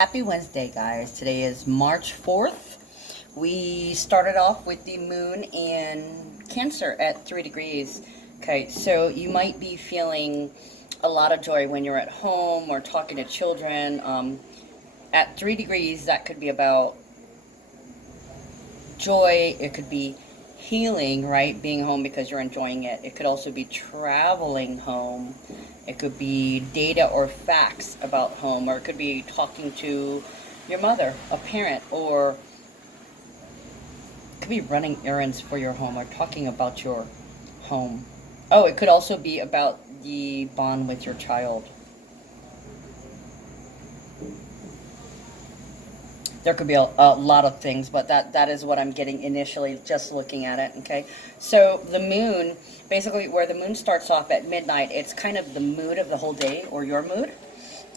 Happy Wednesday, guys. Today is March 4th. We started off with the moon in Cancer at 3 degrees. Okay, so you might be feeling a lot of joy when you're at home or talking to children. At 3 degrees, that could be about joy. It could be healing, right? Being home because you're enjoying it. It could also be traveling home. It could be data or facts about home, or it could be talking to your mother, a parent, or it could be running errands for your home or talking about your home. Oh, it could also be about the bond with your child. There could be a lot of things, but that is what I'm getting initially just looking at it. Okay, so the moon, basically where the moon starts off at midnight, it's kind of the mood of the whole day, or your mood.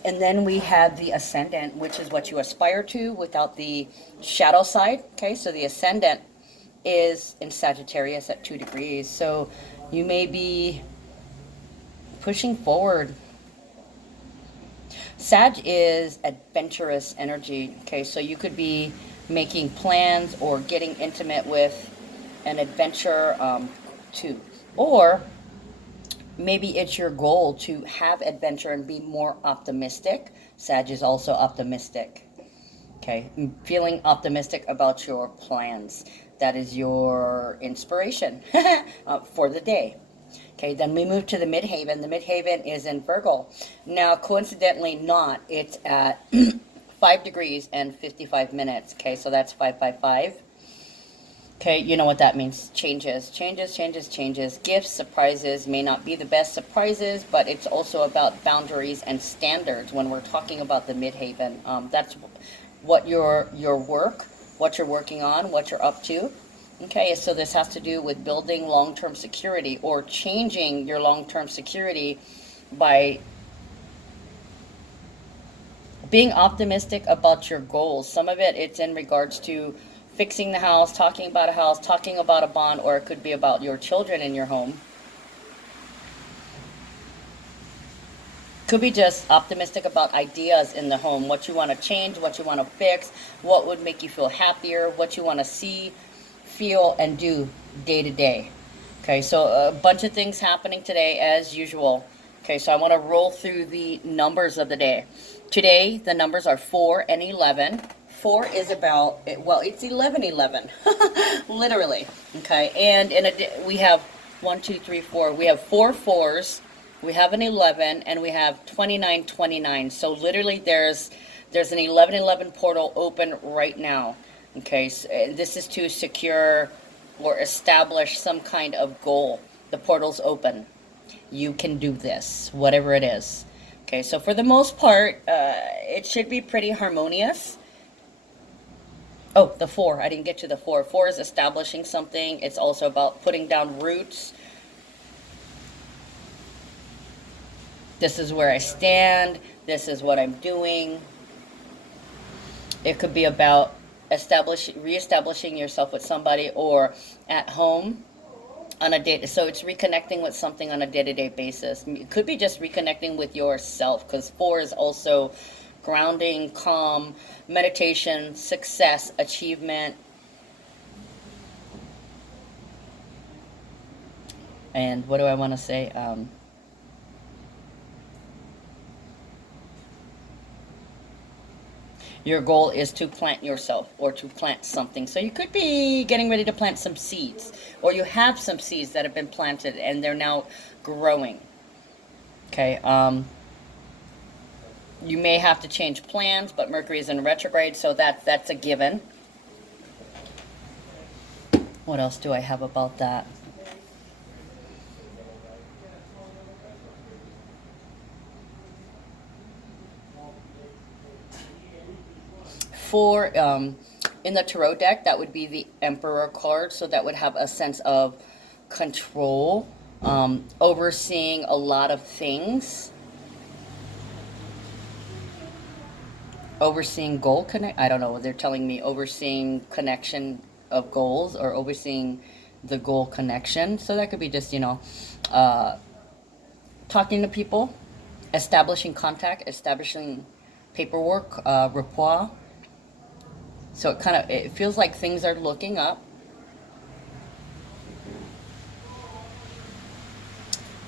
And then we have the ascendant, which is what you aspire to without the shadow side. Okay, so the ascendant is in Sagittarius at 2 degrees, so you may be pushing forward. Sag is adventurous energy. Okay, so you could be making plans or getting intimate with an adventure too. Or maybe it's your goal to have adventure and be more optimistic. Sag is also optimistic. Okay, feeling optimistic about your plans. That is your inspiration for the day. Okay, then we move to the midhaven. The midhaven is in Virgo. Now, coincidentally not, it's at 5 degrees and 55 minutes. Okay, so that's 555. Okay, you know what that means. Changes, changes, changes, changes. Gifts, surprises may not be the best surprises, but it's also about boundaries and standards when we're talking about the midhaven. That's what your work, what you're working on, what you're up to. Okay, so this has to do with building long-term security or changing your long-term security by being optimistic about your goals. Some of it, it's in regards to fixing the house, talking about a bond, or it could be about your children in your home. Could be just optimistic about ideas in the home, what you want to change, what you want to fix, what would make you feel happier, what you want to see, feel, and do day to day. Okay, so a bunch of things happening today as usual. Okay, so I want to roll through the numbers of the day. Today, the numbers are 4 and 11. 4 is about, well, it's 11:11, literally. Okay, and we have 1, 2, 3, 4. We have 4 fours. We have an 11, and we have 29:29. So literally, there's an 11:11 portal open right now. Okay, so this is to secure or establish some kind of goal. The portal's open. You can do this, whatever it is. Okay, so for the most part, it should be pretty harmonious. Oh, the 4. I didn't get to the 4. 4 is establishing something. It's also about putting down roots. This is where I stand. This is what I'm doing. It could be about reestablishing yourself with somebody or at home on a date. So it's reconnecting with something on a day-to-day basis. It could be just reconnecting with yourself, because 4 is also grounding, calm, meditation, success, achievement. And what do I want to say? Your goal is to plant yourself or to plant something. So you could be getting ready to plant some seeds, or you have some seeds that have been planted and they're now growing. Okay, you may have to change plans, but Mercury is in retrograde, so that's a given. What else do I have about that? For in the tarot deck, that would be the Emperor card, so that would have a sense of control, overseeing a lot of things, overseeing goal connect. I don't know. They're telling me overseeing connection of goals or overseeing the goal connection. So that could be just talking to people, establishing contact, establishing paperwork, rapport. So it feels like things are looking up.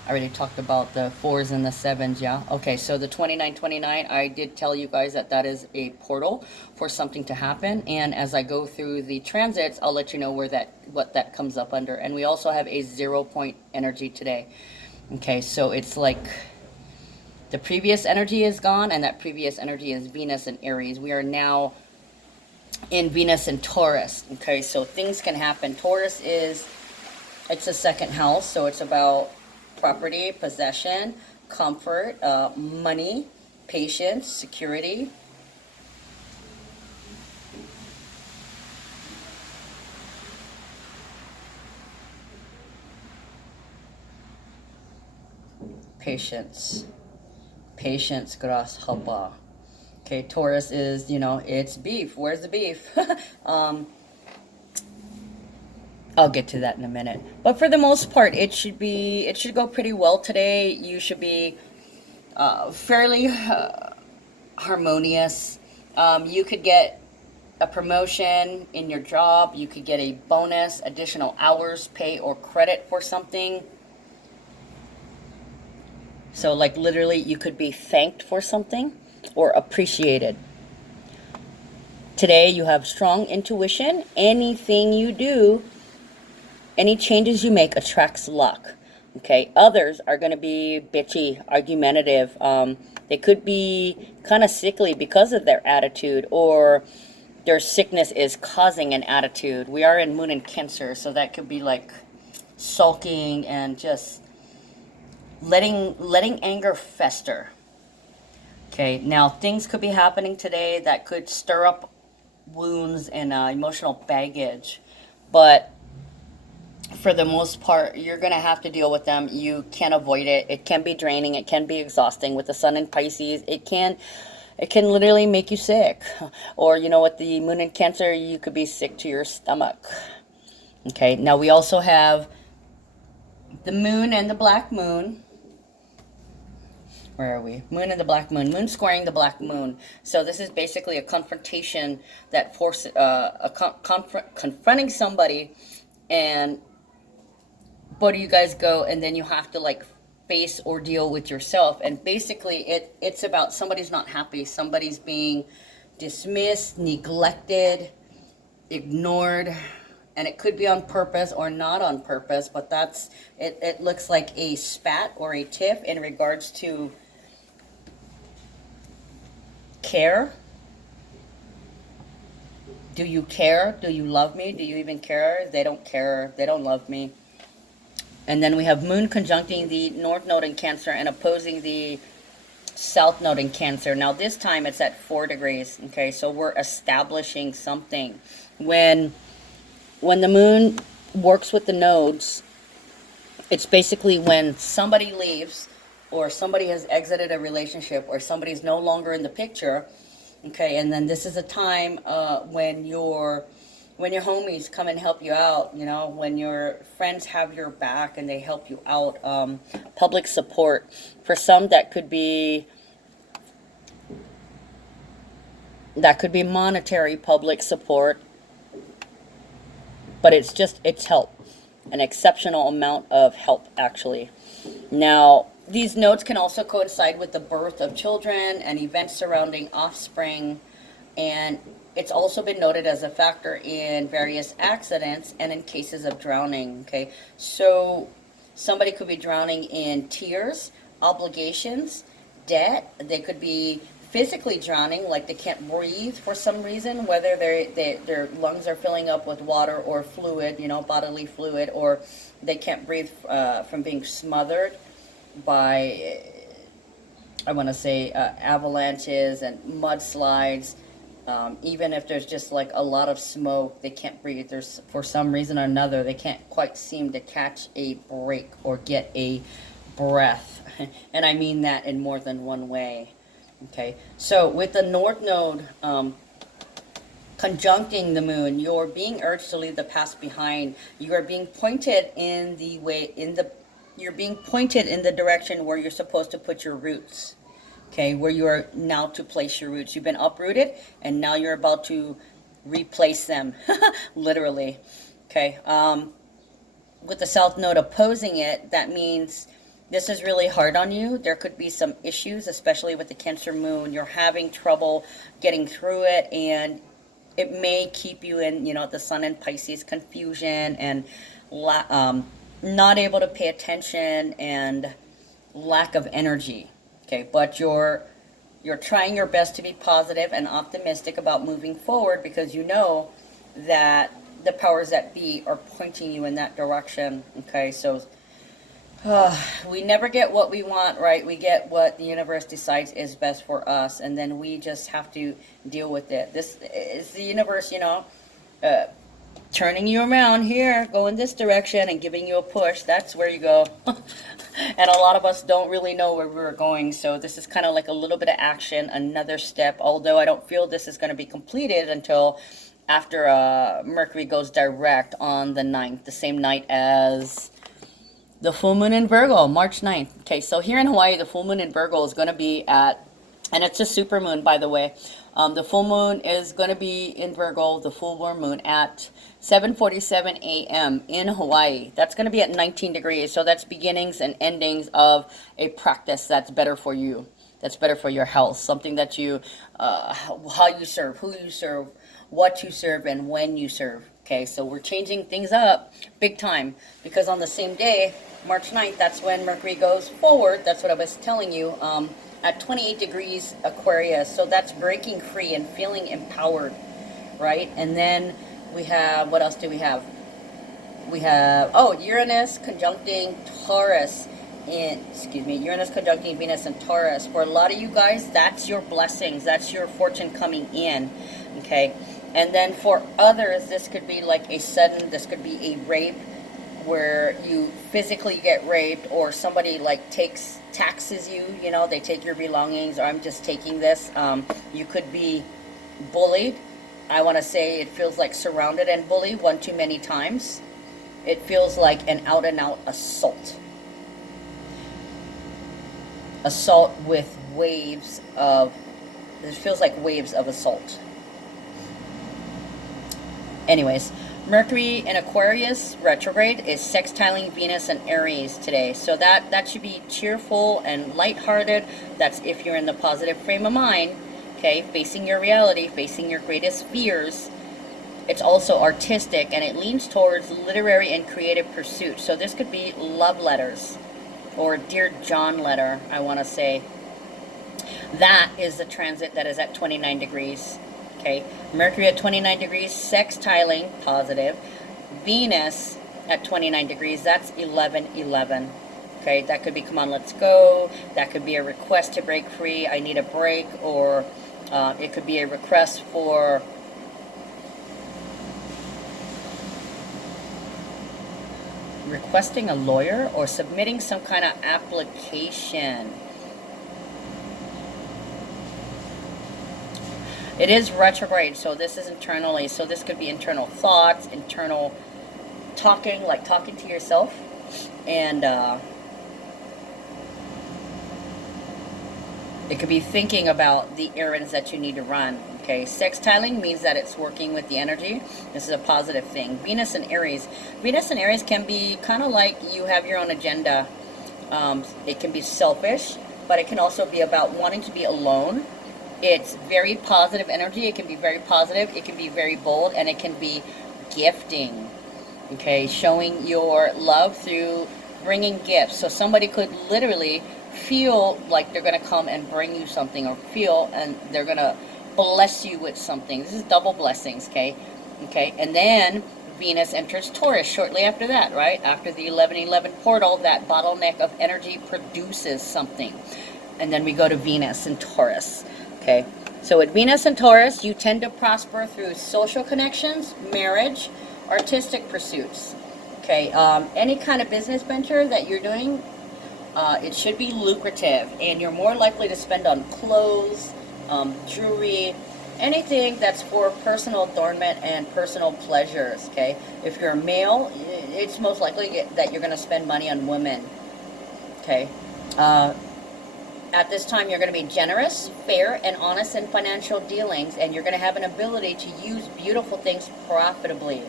I already talked about the 4s and the 7s, yeah? Okay, so the 2929, I did tell you guys that that is a portal for something to happen. And as I go through the transits, I'll let you know what that comes up under. And we also have a 0 point energy today. Okay, so it's like the previous energy is gone, and that previous energy is Venus and Aries. We are now in Venus and Taurus. Okay, so things can happen. Taurus it's a second house, so it's about property, possession, comfort, money, patience, security. Patience. Patience, grasshopper. Okay, Taurus is, it's beef. Where's the beef? I'll get to that in a minute. But for the most part, it should go pretty well today. You should be fairly harmonious. You could get a promotion in your job. You could get a bonus, additional hours, pay, or credit for something. So like literally you could be thanked for something or appreciated. Today you have strong intuition. Anything you do, any changes you make attracts luck. Okay, others are going to be bitchy, argumentative. They could be kind of sickly because of their attitude, or their sickness is causing an attitude. We are in Moon in Cancer, so that could be like sulking and just letting anger fester. Okay, now things could be happening today that could stir up wounds and emotional baggage, but for the most part, you're going to have to deal with them. You can't avoid it. It can be draining. It can be exhausting. With the sun in Pisces, it can literally make you sick. Or, with the moon in Cancer, you could be sick to your stomach. Okay, now we also have the moon and the black moon. Where are we? Moon and the black moon. Moon squaring the black moon. So this is basically a confrontation that forces confronting somebody, and both of you guys go, and then you have to like face or deal with yourself. And basically it's about somebody's not happy, somebody's being dismissed, neglected, ignored, and it could be on purpose or not on purpose, but it looks like a spat or a tiff in regards to care. Do you care? Do you love me? Do you even care? They don't care. They don't love me. And then we have Moon conjuncting the North Node in Cancer and opposing the South Node in Cancer. Now this time it's at 4 degrees. Okay, so we're establishing something. When the Moon works with the nodes, it's basically when somebody leaves, or somebody has exited a relationship, or somebody's no longer in the picture. Okay, and then this is a time when your homies come and help you out, when your friends have your back and they help you out. Public support. For some, that could be monetary public support, but it's help. An exceptional amount of help, actually. Now, these nodes can also coincide with the birth of children and events surrounding offspring, and it's also been noted as a factor in various accidents and in cases of drowning. Okay, so somebody could be drowning in tears, obligations, debt. They could be physically drowning, like they can't breathe for some reason, whether their lungs are filling up with water or fluid, bodily fluid, or they can't breathe from being smothered by, I want to say, avalanches and mudslides. Even if there's just like a lot of smoke, they can't breathe. There's, for some reason or another, they can't quite seem to catch a break or get a breath. And I mean that in more than one way. Okay, so with the North Node conjuncting the Moon, you're being urged to leave the past behind. You are being pointed in the direction where you're supposed to put your roots. okay, where you are now to place your roots. You've been uprooted, and now you're about to replace them, literally. Okay, with the South Node opposing it, that means this is really hard on you. There could be some issues, especially with the Cancer moon. You're having trouble getting through it, and it may keep you in, the Sun in Pisces, confusion and not able to pay attention and lack of energy. Okay, but you're trying your best to be positive and optimistic about moving forward, because you know that the powers that be are pointing you in that direction. Okay, so we never get what we want, right? We get what the universe decides is best for us, and then we just have to deal with it. This is the universe, turning you around here, go in this direction and giving you a push. That's where you go. And a lot of us don't really know where we're going, so this is kind of like a little bit of action, another step, although I don't feel this is going to be completed until after Mercury goes direct on the 9th, the same night as the full moon in Virgo, March 9th. Okay, so here in Hawaii, the full moon in Virgo is going to be at, and it's a super moon, by the way. The full moon is going to be in Virgo, the full moon at 7:47 a.m. in Hawaii. That's going to be at 19 degrees. So that's beginnings and endings of a practice that's better for you. That's better for your health. Something that you, how you serve, who you serve, what you serve, and when you serve. Okay, so we're changing things up big time, because on the same day, March 9th, that's when Mercury goes forward. That's what I was telling you. At 28 degrees Aquarius. So that's breaking free and feeling empowered, right? And then we have, what else do we have? We have, Uranus conjuncting Taurus. Uranus conjuncting Venus and Taurus. For a lot of you guys, that's your blessings. That's your fortune coming in, okay? And then for others, this could be like this could be a rape, where you physically get raped, or somebody like taxes you, they take your belongings, or I'm just taking this. You could be bullied. I want to say it feels like surrounded and bullied one too many times. It feels like an out and out assault. Assault with it feels like waves of assault. Anyways, Mercury in Aquarius retrograde is sextiling Venus and Aries today. So that should be cheerful and lighthearted. That's if you're in the positive frame of mind, okay, facing your reality, facing your greatest fears. It's also artistic, and it leans towards literary and creative pursuits. So this could be love letters or Dear John letter, I want to say. That is the transit that is at 29 degrees. Okay, Mercury at 29 degrees, sextiling, positive. Venus at 29 degrees, that's 11:11. Okay, that could be come on, let's go. That could be a request to break free. I need a break, or it could be a request for requesting a lawyer or submitting some kind of application. It is retrograde, so this is internally. So this could be internal thoughts, internal talking, like talking to yourself. And it could be thinking about the errands that you need to run. Okay, sextiling means that it's working with the energy. This is a positive thing. Venus and Aries. Venus and Aries can be kind of like you have your own agenda. It can be selfish, but it can also be about wanting to be alone. It's very positive energy. It can be very positive. It can be very bold, and it can be gifting. Okay, showing your love through bringing gifts. So somebody could literally feel like they're going to come and bring you something, or feel and they're going to bless you with something. This is double blessings, okay? Okay, and then Venus enters Taurus shortly after that, right? After the 11:11 portal, that bottleneck of energy produces something. And then we go to Venus and Taurus. Okay, so with Venus and Taurus, you tend to prosper through social connections, marriage, artistic pursuits. Okay, any kind of business venture that you're doing, it should be lucrative, and you're more likely to spend on clothes, jewelry, anything that's for personal adornment and personal pleasures. Okay, if you're a male, it's most likely that you're going to spend money on women. Okay. At this time, you're going to be generous, fair, and honest in financial dealings, and you're going to have an ability to use beautiful things profitably.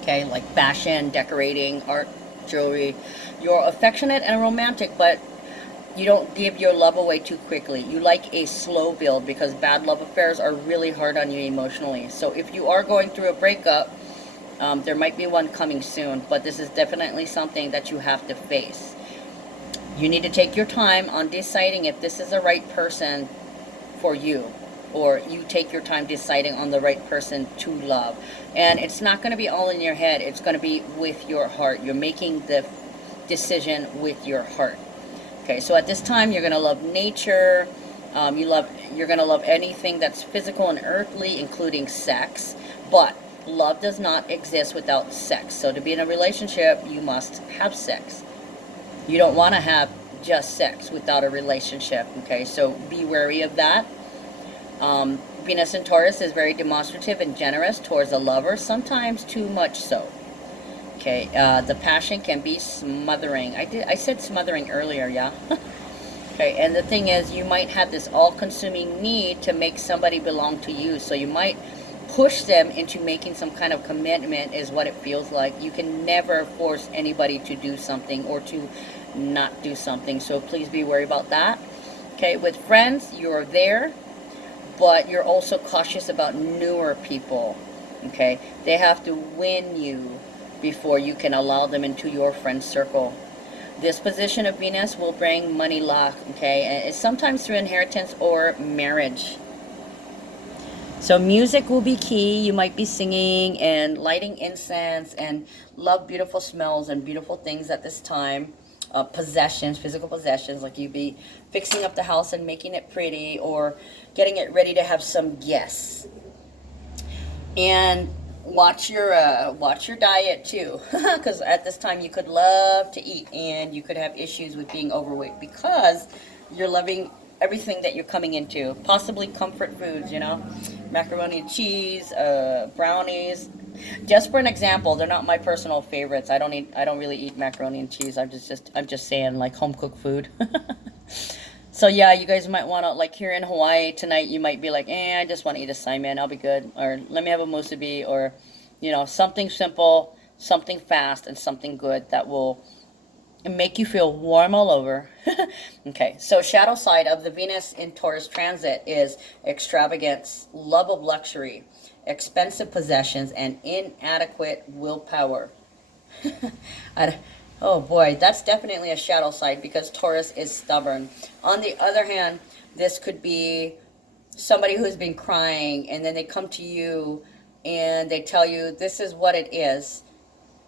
Okay, like fashion, decorating, art, jewelry. You're affectionate and romantic, but you don't give your love away too quickly. You like a slow build because bad love affairs are really hard on you emotionally. So if you are going through a breakup, there might be one coming soon, but this is definitely something that you have to face. You need to take your time on deciding if this is the right person for you, or you take your time deciding on the right person to love. And it's not going to be all in your head. It's going to be with your heart. You're making the decision with your heart. Okay, so at this time, you're going to love nature. You're going to love anything that's physical and earthly, including sex. But love does not exist without sex. So to be in a relationship, you must have sex. You don't want to have just sex without a relationship. Okay, so be wary of that. Venus in Taurus is very demonstrative and generous towards a lover, sometimes too much so. Okay, the passion can be smothering. I said smothering earlier, yeah? Okay, and the thing is, you might have this all-consuming need to make somebody belong to you. So you might push them into making some kind of commitment, is what it feels like. You can never force anybody to do something or to not do something. So please be worried about that. Okay, with friends, you're there, but you're also cautious about newer people. Okay, they have to win you before you can allow them into your friend circle. This position of Venus will bring money luck, okay? And it's sometimes through inheritance or marriage. So music will be key. You might be singing and lighting incense and love beautiful smells and beautiful things at this time. Possessions, physical possessions, like you'd be fixing up the house and making it pretty, or getting it ready to have some guests. And watch your diet too, because at this time you could love to eat and you could have issues with being overweight because you're loving everything that you're coming into, possibly comfort foods, macaroni and cheese, brownies. Just for an example, they're not my personal favorites. I don't really eat macaroni and cheese. I'm just saying, like, home cooked food. So yeah, you guys might want to, like, here in Hawaii tonight, you might be like, I just want to eat a Saimin, I'll be good. Or let me have a musubi, or, something simple, something fast, and something good that will make you feel warm all over. Okay, so shadow side of the Venus in Taurus transit is extravagance, love of luxury, expensive possessions, and inadequate willpower. Oh boy, that's definitely a shadow side because Taurus is stubborn. On the other hand, this could be somebody who's been crying and then they come to you and they tell you this is what it is.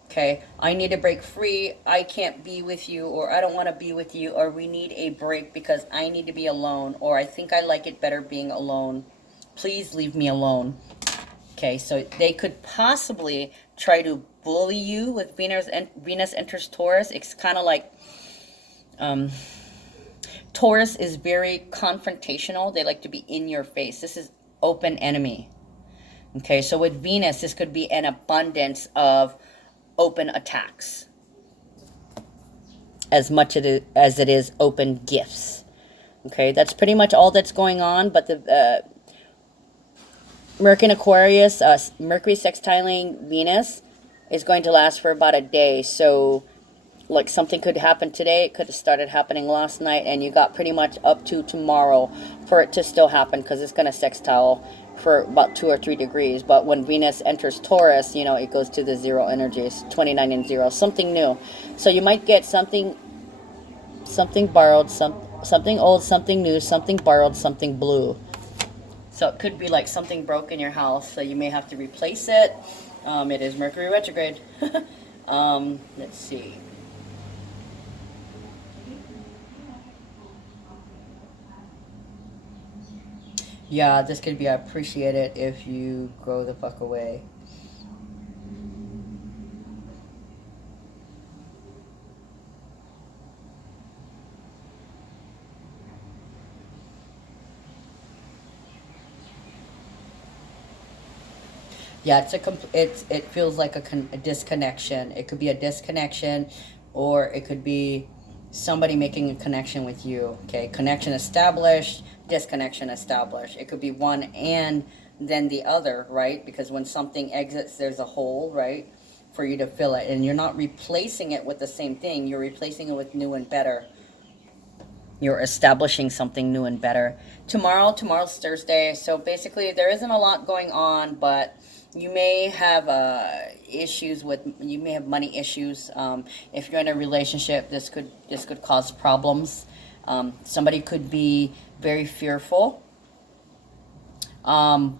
Okay, I need to break free. I can't be with you, or I don't want to be with you, or we need a break because I need to be alone, or I think I like it better being alone. Please leave me alone. Okay, so they could possibly try to bully you with Venus enters Taurus. It's kind of like Taurus is very confrontational. They like to be in your face. This is open enemy. Okay, so with Venus, this could be an abundance of open attacks as much as it is open gifts. Okay, that's pretty much all that's going on. But the Mercury in Aquarius, Mercury sextiling Venus is going to last for about a day. So like something could happen today, it could have started happening last night, and you got pretty much up to tomorrow for it to still happen, because it's going to sextile for about 2 or 3 degrees. But when Venus enters Taurus, it goes to the zero energies, 29 and 0, something new. So you might get something borrowed, something old, something new, something borrowed, something blue. So it could be like something broke in your house, so you may have to replace it. It is Mercury retrograde. Let's see. Yeah, this could be appreciated if you grow the fuck away. Yeah, it feels like a disconnection. It could be a disconnection, or it could be somebody making a connection with you. Okay, connection established, disconnection established. It could be one and then the other, right? Because when something exits, there's a hole, right? For you to fill it. And you're not replacing it with the same thing. You're replacing it with new and better. You're establishing something new and better. Tomorrow's Thursday. So basically there isn't a lot going on, but you may have you may have money issues. If you're in a relationship, this could cause problems. Somebody could be very fearful. Let's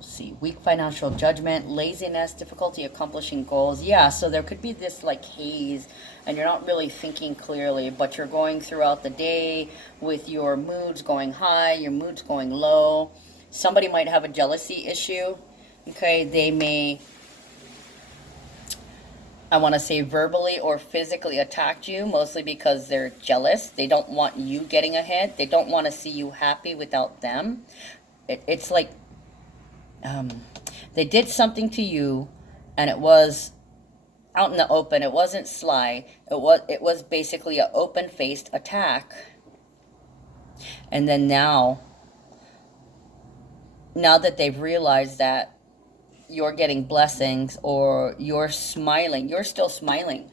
see, weak financial judgment, laziness, difficulty accomplishing goals. Yeah, so there could be this like haze, and you're not really thinking clearly, but you're going throughout the day with your moods going high, your moods going low. Somebody might have a jealousy issue. Okay, they may, I want to say, verbally or physically attack you, mostly because they're jealous. They don't want you getting ahead. They don't want to see you happy without them. It's like they did something to you, and it was out in the open. It wasn't sly. It was basically an open-faced attack. And then now that they've realized that you're getting blessings or you're smiling, you're still smiling.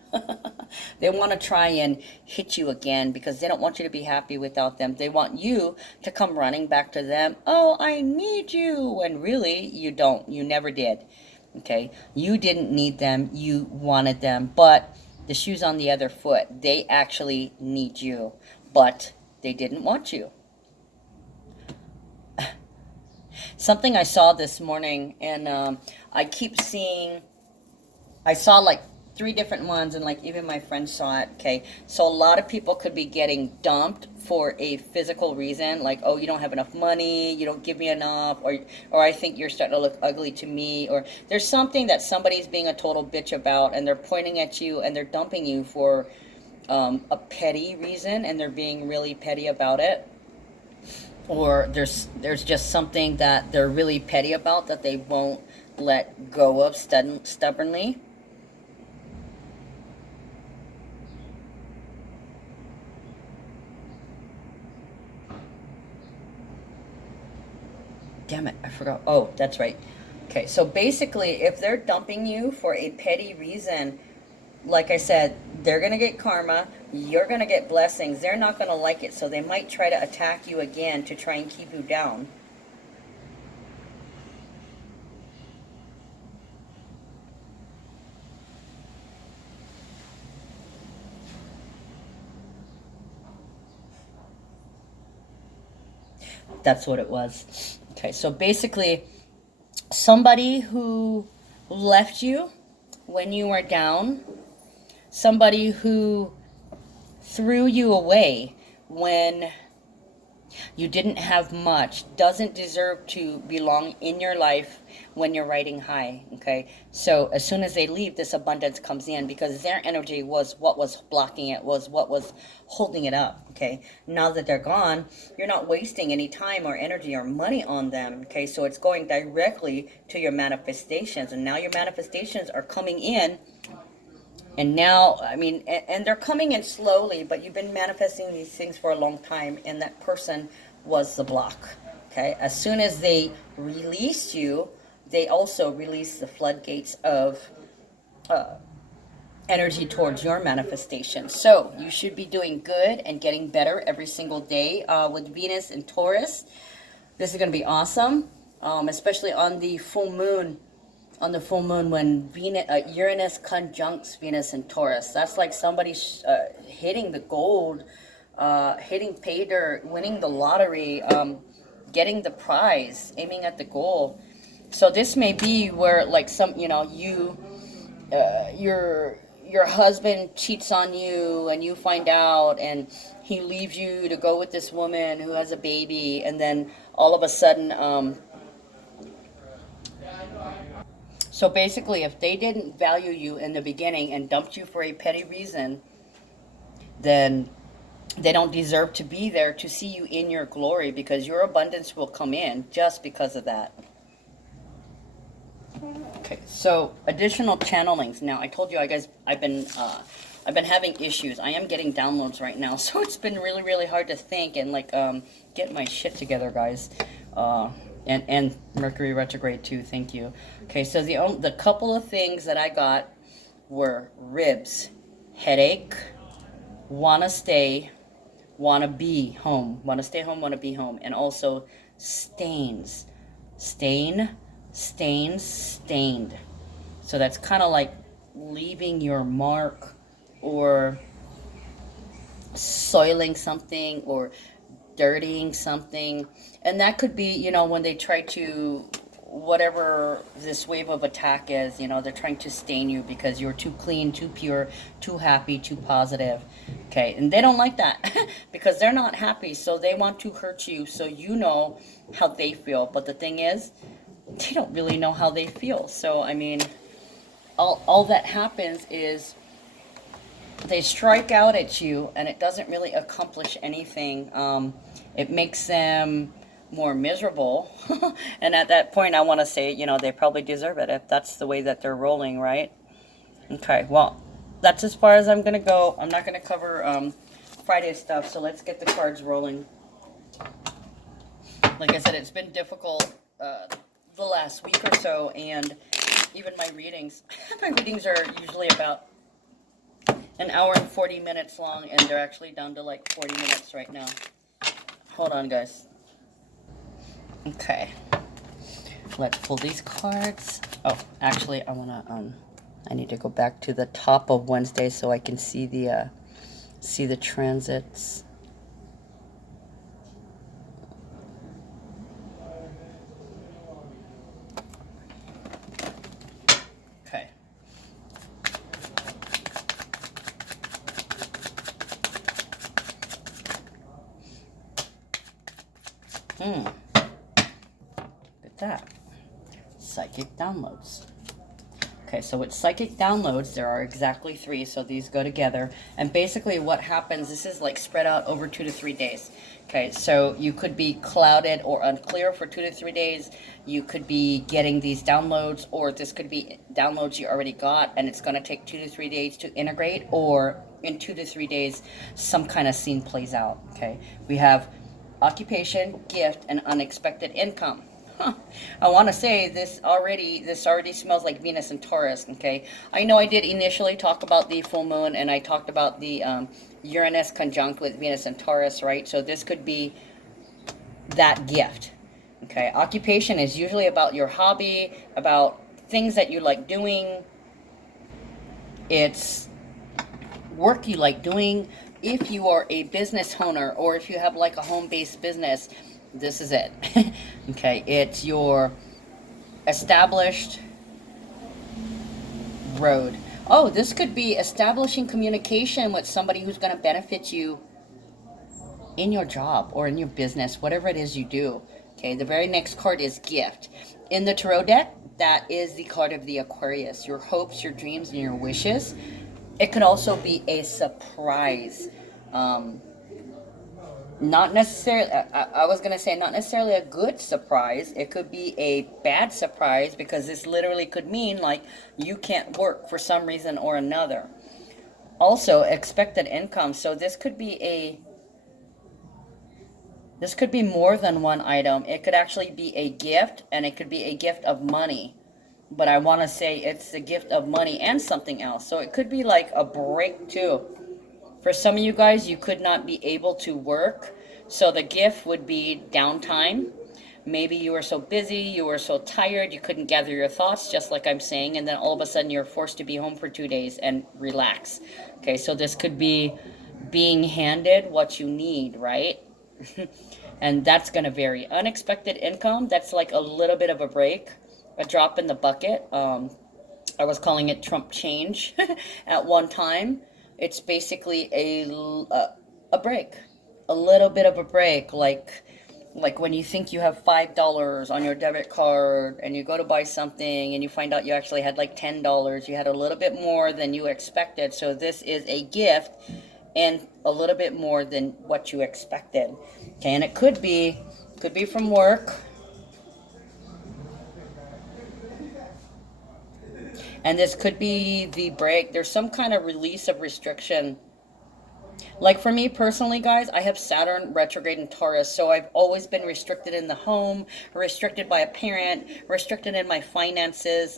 They want to try and hit you again because they don't want you to be happy without them. They want you to come running back to them. Oh, I need you. And really, you don't. You never did. Okay? You didn't need them. You wanted them. But the shoe's on the other foot. They actually need you. But they didn't want you. Something I saw this morning, and I keep seeing, I saw like 3 different ones, and like even my friend saw it. Okay, so a lot of people could be getting dumped for a physical reason, like, oh, you don't have enough money, you don't give me enough, or I think you're starting to look ugly to me, or there's something that somebody's being a total bitch about, and they're pointing at you and they're dumping you for a petty reason, and they're being really petty about it. Or there's just something that they're really petty about that they won't let go of stubbornly. Damn it, I forgot. Oh, that's right. Okay, so basically, if they're dumping you for a petty reason, like I said, they're going to get karma. You're going to get blessings. They're not going to like it, so they might try to attack you again to try and keep you down. That's what it was. Okay, so basically, somebody who left you when you were down, somebody who threw you away when you didn't have much, doesn't deserve to belong in your life when you're riding high. Okay, so as soon as they leave, this abundance comes in because their energy was what was blocking it, was what was holding it up. Okay, now that they're gone, you're not wasting any time or energy or money on them. Okay, so it's going directly to your manifestations, and now your manifestations are coming in. And now, I mean, and they're coming in slowly, but you've been manifesting these things for a long time, and that person was the block. Okay, as soon as they release you, they also release the floodgates of energy towards your manifestation. So you should be doing good and getting better every single day with Venus and Taurus. This is going to be awesome, especially on the full moon. On the full moon, when Uranus conjuncts Venus and Taurus, that's like somebody hitting the gold, hitting pay dirt, winning the lottery, getting the prize, aiming at the goal. So this may be where, like, your husband cheats on you, and you find out, and he leaves you to go with this woman who has a baby, and then all of a sudden, so basically, if they didn't value you in the beginning and dumped you for a petty reason, then they don't deserve to be there to see you in your glory, because your abundance will come in just because of that. Okay, so additional channelings. Now I told you, I guys, I've been having issues. I am getting downloads right now, so it's been really, really hard to think and like get my shit together, guys. And Mercury retrograde too. Thank you. Okay, so the couple of things that I got were ribs, headache, wanna stay, wanna be home, wanna stay home, wanna be home, and also stains, stained. So that's kind of like leaving your mark or soiling something or dirtying something. And that could be, you know, when they try to, whatever this wave of attack is, you know, they're trying to stain you because you're too clean, too pure, too happy, too positive. Okay, and they don't like that because they're not happy, so they want to hurt you so you know how they feel. But the thing is, they don't really know how they feel. So, I mean, all that happens is they strike out at you and it doesn't really accomplish anything. It makes them more miserable. And at that point, I want to say, you know, they probably deserve it if that's the way that they're rolling, right? Okay, well, that's as far as I'm going to go. I'm not going to cover Friday stuff, so let's get the cards rolling. Like I said, it's been difficult the last week or so, and even my readings are usually about an hour and 40 minutes long, and they're actually down to like 40 minutes right now. Hold on, guys. Okay, let's pull these cards. Oh, actually, I need to go back to the top of Wednesday so I can see the transits. Okay. Look at that. Psychic downloads. Okay, so with psychic downloads, there are exactly 3, so these go together. And basically what happens, this is like spread out over 2 to 3 days. Okay, so you could be clouded or unclear for 2 to 3 days. You could be getting these downloads, or this could be downloads you already got, and it's going to take 2 to 3 days to integrate, or in 2 to 3 days, some kind of scene plays out. Okay, we have occupation, gift, and unexpected income. I want to say this already smells like Venus and Taurus. Okay, I know I did initially talk about the full moon, and I talked about the Uranus conjunct with Venus and Taurus, right? So this could be that gift. Okay, occupation is usually about your hobby, about things that you like doing. It's work you like doing. If you are a business owner, or if you have like a home-based business, this is it. Okay, it's your established road. Oh, this could be establishing communication with somebody who's going to benefit you in your job or in your business, whatever it is you do. Okay, the very next card is gift. In the tarot deck, that is the card of the Aquarius, your hopes, your dreams, and your wishes. It could also be a surprise. Not necessarily, I was going to say not necessarily a good surprise. It could be a bad surprise, because this literally could mean like you can't work for some reason or another. Also, expected income. So this could be more than one item. It could actually be a gift, and it could be a gift of money. But I want to say it's the gift of money and something else. So it could be like a break too. For some of you guys, you could not be able to work. So the gift would be downtime. Maybe you were so busy, you were so tired, you couldn't gather your thoughts, just like I'm saying. And then all of a sudden you're forced to be home for 2 days and relax. Okay, so this could be being handed what you need, right? And that's going to vary. Unexpected income, that's like a little bit of a break. A drop in the bucket. I was calling it Trump change at one time. It's basically a break, a little bit of a break, like when you think you have $5 on your debit card and you go to buy something and you find out you actually had like $10. You had a little bit more than you expected. So this is a gift and a little bit more than what you expected. Okay, and it could be from work. And this could be the break. There's some kind of release of restriction. Like for me personally, guys, I have Saturn retrograde in Taurus, so I've always been restricted in the home, restricted by a parent, restricted in my finances,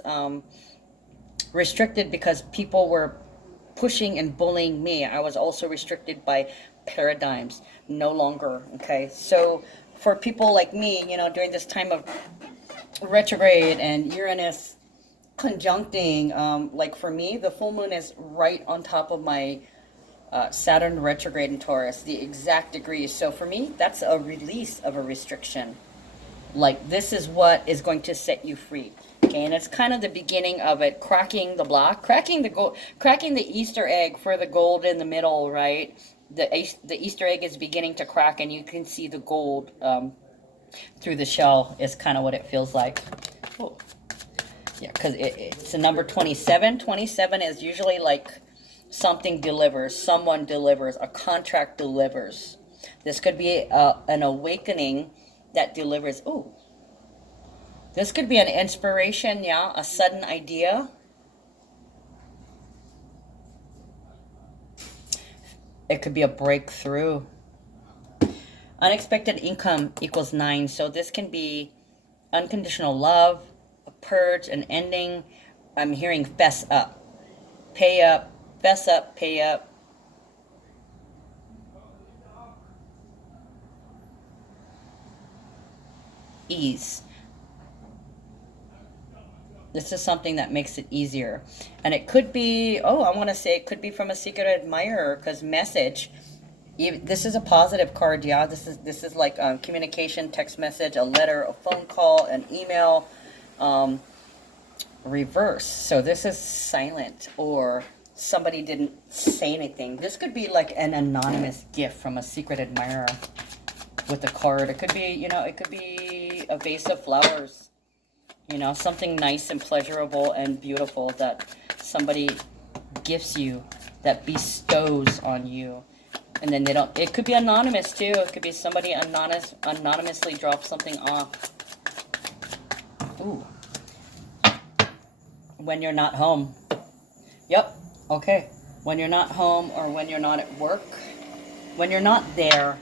restricted because people were pushing and bullying me. I was also restricted by paradigms. No longer, okay? So for people like me, you know, during this time of retrograde and Uranus conjuncting, like for me, the full moon is right on top of my Saturn retrograde in Taurus, the exact degrees. So for me, that's a release of a restriction. Like this is what is going to set you free. Okay, and it's kind of the beginning of it, cracking the block, cracking the gold, cracking the Easter egg for the gold in the middle, right? The Easter egg is beginning to crack, and you can see the gold through the shell. Is kind of what it feels like. Oh. Yeah, because it's a number 27. 27 is usually like something delivers, someone delivers, a contract delivers. This could be an awakening that delivers. Ooh, this could be an inspiration, yeah, a sudden idea. It could be a breakthrough. Unexpected income equals 9. So this can be unconditional love, a purge, an ending. I'm hearing fess up, pay up, fess up, pay up. Ease. This is something that makes it easier. And it could be, oh, I want to say it could be from a secret admirer, because message, this is a positive card, yeah. This is like communication, text message, a letter, a phone call, an email, reverse. So this is silent, or somebody didn't say anything. This could be like an anonymous gift from a secret admirer with a card. It could be, you know, it could be a vase of flowers. You know, something nice and pleasurable and beautiful that somebody gifts you, that bestows on you. And then they don't, it could be anonymous too. It could be somebody anonymously drops something off. Ooh. When you're not home. Yep. Okay. When you're not home, or when you're not at work. When you're not there.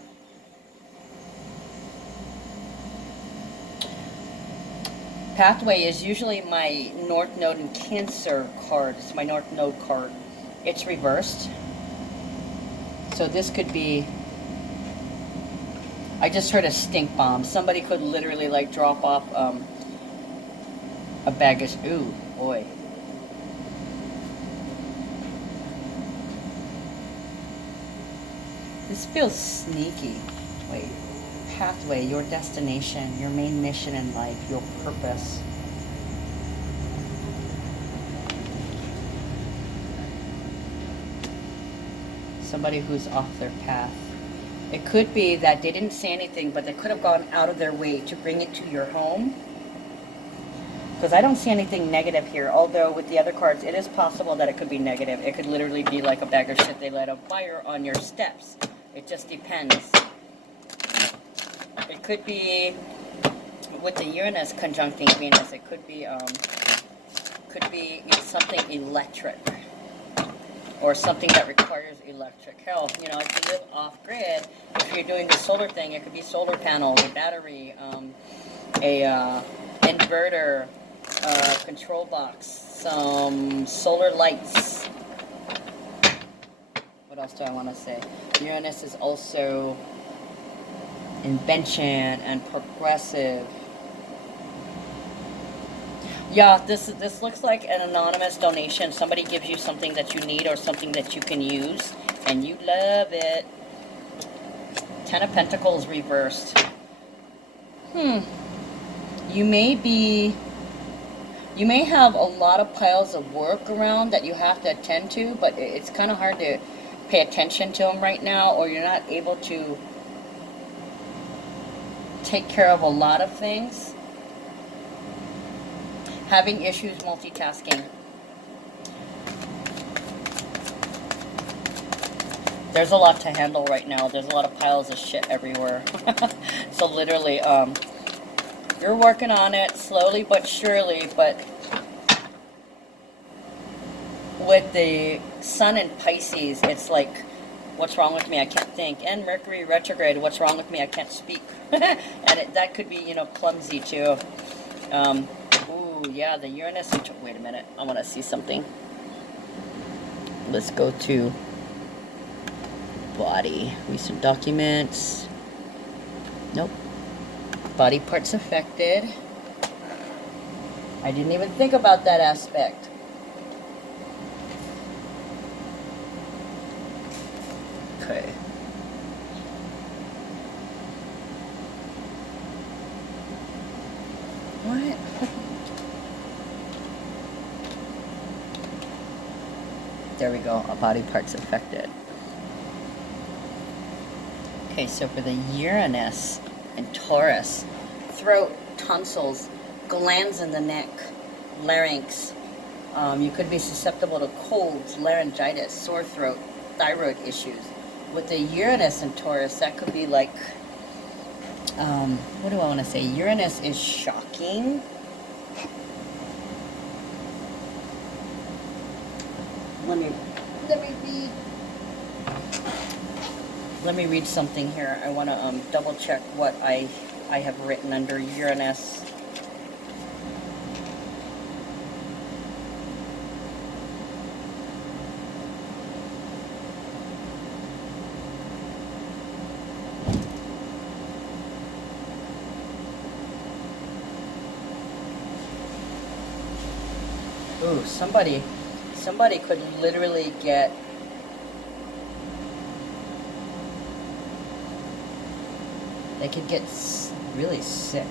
Pathway is usually my North Node in Cancer card. It's my North Node card. It's reversed. So this could be, I just heard a stink bomb. Somebody could literally like drop off a bag of, ooh, boy. This feels sneaky. Wait. Pathway, your destination, your main mission in life, your purpose. Somebody who's off their path. It could be that they didn't say anything, but they could have gone out of their way to bring it to your home. Because I don't see anything negative here, although with the other cards, it is possible that it could be negative. It could literally be like a bag of shit they let a fire on your steps. It just depends. It could be with the Uranus conjuncting Venus. It could be something electric, or something that requires electric help. You know, if you live off grid, if you're doing the solar thing, it could be solar panel, a battery, a inverter, control box, some solar lights. What else do I want to say? Uranus is also invention and progressive. Yeah, this looks like an anonymous donation. Somebody gives you something that you need or something that you can use, and you love it. 10 of Pentacles reversed. You may have a lot of piles of work around that you have to attend to, but it's kind of hard to pay attention to them right now, or you're not able to take care of a lot of things. Having issues multitasking. There's a lot to handle right now. There's a lot of piles of shit everywhere. So literally, you're working on it slowly but surely, but with the sun in Pisces, it's like, what's wrong with me? I can't think. And Mercury retrograde, what's wrong with me? I can't speak. And that could be, you know, clumsy too. Ooh, yeah, the Uranus. Wait a minute. I want to see something. Let's go to body. Recent documents. Nope. Body parts affected. I didn't even think about that aspect. Okay. What? There we go. A body parts affected. Okay, so for the Uranus and Taurus, throat, tonsils, glands in the neck, larynx. You could be susceptible to colds, laryngitis, sore throat, thyroid issues. With the Uranus and Taurus, that could be like, what do I want to say? Uranus is shocking. Let me read something here. I want to double check what I have written under Uranus. Ooh, somebody could literally get they could get really sick.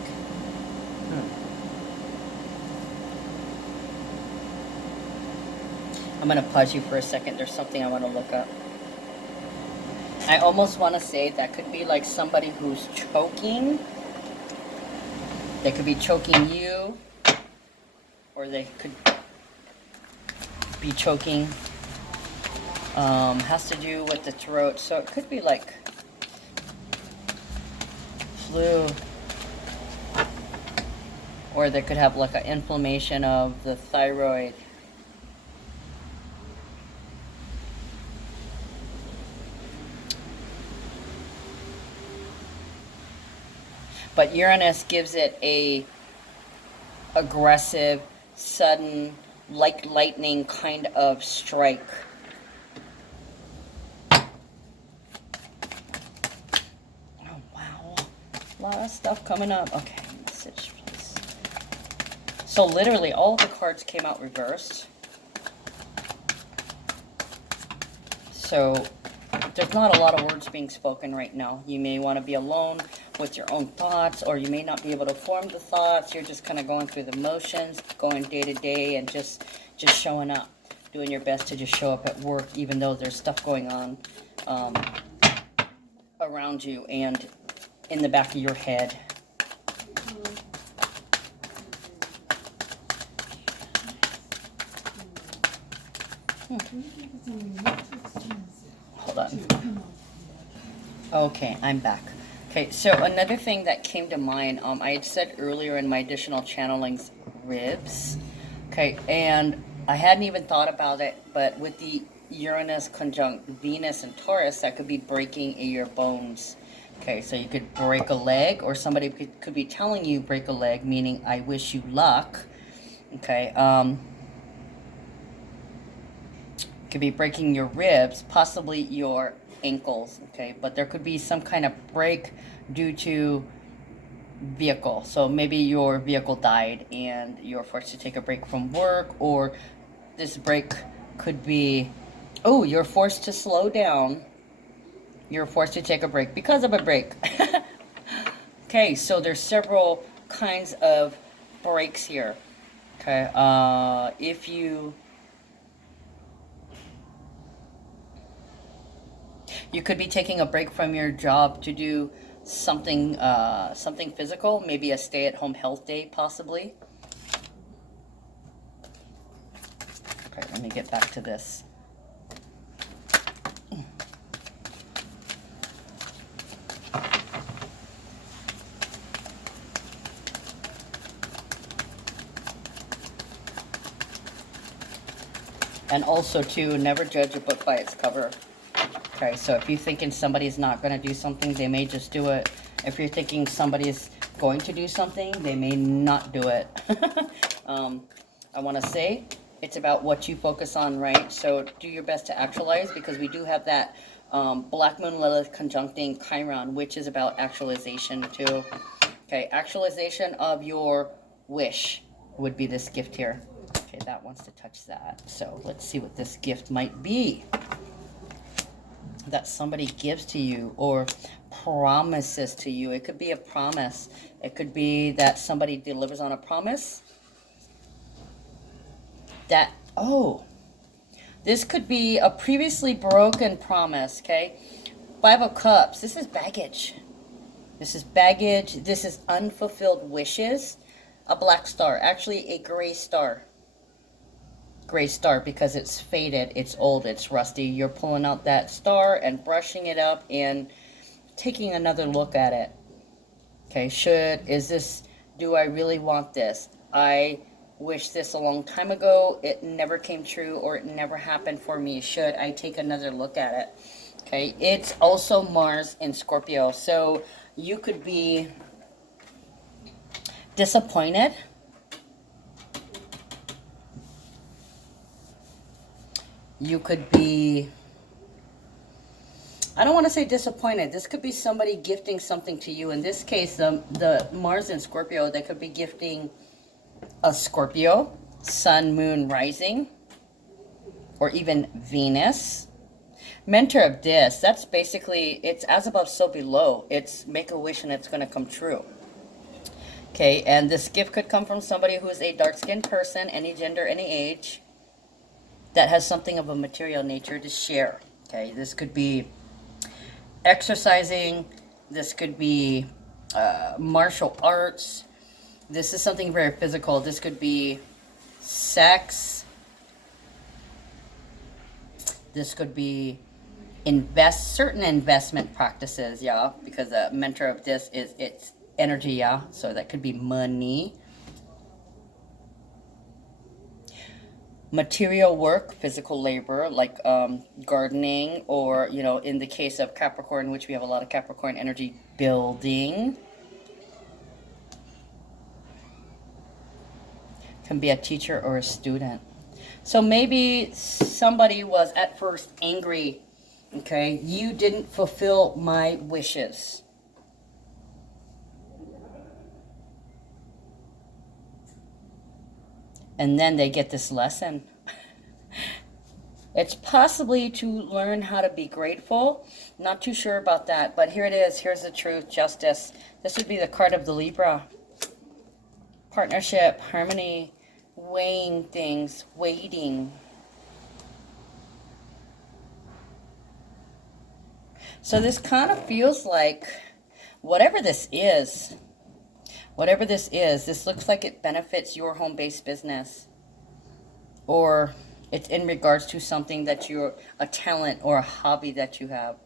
I'm going to pause you for a second. There's something I want to look up. I almost want to say that could be like somebody who's choking. They could be choking you, or they could be choking. Has to do with the throat, so it could be like flu, or they could have like an inflammation of the thyroid. But Uranus gives it a aggressive, sudden, like lightning kind of strike. Oh, wow. A lot of stuff coming up. Okay, message, please. So literally all of the cards came out reversed. So there's not a lot of words being spoken right now. You may want to be alone with your own thoughts, or you may not be able to form the thoughts. You're just kind of going through the motions, going day to day, and just showing up, doing your best to just show up at work, even though there's stuff going on around you and in the back of your head. Hold on. Okay, I'm back. Okay, so another thing that came to mind, I had said earlier in my additional channelings, ribs. Okay, and I hadn't even thought about it, but with the Uranus conjunct Venus and Taurus, that could be breaking your bones. Okay, so you could break a leg, or somebody could be telling you break a leg, meaning I wish you luck. Okay, could be breaking your ribs, possibly your ankles. Okay, but there could be some kind of break due to vehicle. So maybe your vehicle died and you're forced to take a break from work, or this break could be, oh, you're forced to slow down. You're forced to take a break because of a break. Okay, so there's several kinds of breaks here. Okay, if you could be taking a break from your job to do something something physical, maybe a stay-at-home health day, possibly. Okay, let me get back to this. And also, too, never judge a book by its cover. Okay, so if you're thinking somebody's not going to do something, they may just do it. If you're thinking somebody's going to do something, they may not do it. I want to say it's about what you focus on, right? So do your best to actualize, because we do have that Black Moon Lilith conjuncting Chiron, which is about actualization too. Okay, actualization of your wish would be this gift here. Okay, that wants to touch that. So let's see what this gift might be that somebody gives to you or promises to you. It could be a promise. It could be that somebody delivers on a promise. That, oh, this could be a previously broken promise, okay? 5 of Cups. This is baggage. This is baggage. This is unfulfilled wishes. A black star. Actually, a gray star. Gray star, because it's faded, it's old, it's rusty. You're pulling out that star and brushing it up and taking another look at it. Okay, do I really want this? I wish this a long time ago. It never came true, or it never happened for me. Should I take another look at it? Okay, it's also Mars in Scorpio. So you could be disappointed. You could be, I don't want to say disappointed. This could be somebody gifting something to you. In this case, the Mars in Scorpio, they could be gifting a Scorpio, Sun, Moon, Rising, or even Venus. Mentor of This, that's basically, it's as above, so below. It's make a wish and it's going to come true. Okay, and this gift could come from somebody who is a dark-skinned person, any gender, any age, that has something of a material nature to share. Okay, this could be exercising. This could be martial arts. This is something very physical. This could be sex. This could be certain investment practices, yeah, because the mentor of this is it's energy, yeah. So that could be money. Material work, physical labor, like gardening, or, you know, in the case of Capricorn, which we have a lot of Capricorn energy, building. Can be a teacher or a student. So maybe somebody was at first angry, okay? You didn't fulfill my wishes. And then they get this lesson. It's possibly to learn how to be grateful. Not too sure about that, but here it is. Here's the truth, justice. This would be the card of the Libra. Partnership, harmony, weighing things, waiting. So this kind of feels like whatever this is, this looks like it benefits your home-based business, or it's in regards to something that you're, a talent or a hobby that you have,